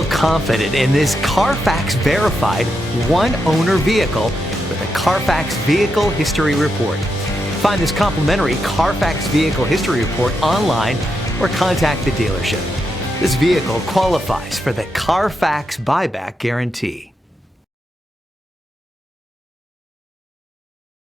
Feel confident in this Carfax verified one-owner vehicle with a Carfax Vehicle History Report. Find this complimentary Carfax Vehicle History Report online or contact the dealership. This vehicle qualifies for the Carfax Buyback Guarantee.